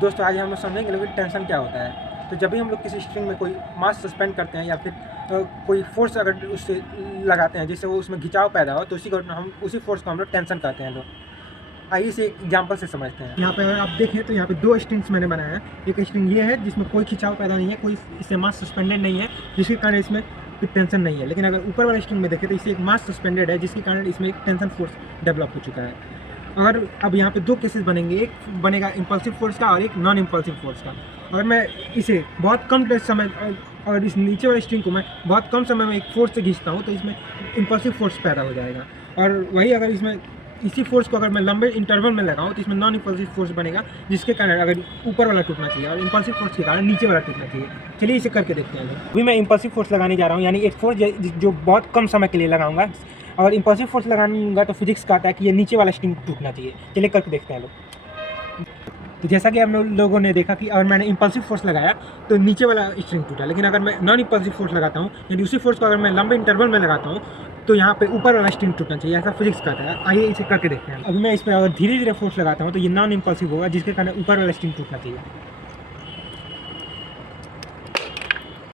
दोस्तों आज हम लोग समझेंगे कि टेंशन क्या होता है। तो जब भी हम लोग किसी स्ट्रिंग में कोई मास सस्पेंड करते हैं या फिर कोई फोर्स अगर उससे लगाते हैं जिससे वो उसमें खिंचाव पैदा हो, तो उसी फोर्स को हम लोग टेंशन कहते हैं। लोग आइए इसे एग्जाम्पल से समझते हैं। यहाँ पे अगर आप देखें तो यहाँ पे दो स्ट्रिंग्स मैंने बनाया है। एक स्ट्रिंग ये है जिसमें कोई खिंचाव पैदा नहीं है, कोई इससे मास सस्पेंडेड नहीं है, जिसके कारण इसमें कोई टेंशन नहीं है। लेकिन अगर ऊपर वाले स्ट्रिंग में देखें तो इसे एक मास सस्पेंडेड है, जिसके कारण इसमें एक टेंशन फोर्स डेवलप हो चुका है। अगर अब यहाँ पे दो केसेस बनेंगे, एक बनेगा इम्पल्सिव फोर्स का और एक नॉन इम्पल्सिव फोर्स का। अगर मैं इसे बहुत कम समय और इस नीचे वाले स्ट्रिंग को मैं बहुत कम समय में एक फोर्स से खींचता हूँ तो इसमें इम्पल्सिव फोर्स पैदा हो जाएगा। और वही अगर इसमें इसी फोर्स को अगर मैं लंबे इंटरवल में लगाऊँ तो इसमें नॉन इम्पल्सिव फोर्स बनेगा, जिसके कारण अगर ऊपर वाला टूटना चाहिए और इम्पल्सिव फोर्स के कारण नीचे वाला टूटना चाहिए। चलिए इसे करके देखते हैं। अभी मैं इम्पल्सिव फोर्स लगाने जा रहा हूँ, यानी एक फोर्स जो बहुत कम समय के लिए लगाऊंगा। और इम्पल्सिव फोर्स लगाऊंगा तो फिजिक्स कहता है कि ये नीचे वाला स्ट्रिंग टूटना चाहिए। चलिए करके देखते हैं लोग। तो जैसा कि हम लोगों ने देखा कि अगर मैंने इम्पल्सिव फोर्स लगाया तो नीचे वाला स्ट्रिंग टूटा, लेकिन अगर मैं नॉन इम्पल्सिव फोर्स लगाता हूँ यानी उसी फोर्स को अगर मैं लंबे इंटरवल में लगाता हूँ तो यहाँ पे ऊपर वाला स्ट्रिंग टूटना चाहिए, ऐसा फिजिक्स कहता है। आइए इसे करके देखते हैं। अभी मैं इस पर अगर धीरे धीरे फोर्स लगाता हूँ तो ये नॉन इम्पल्सिव होगा, जिसके कारण ऊपर वाला स्ट्रिंग टूटना चाहिए।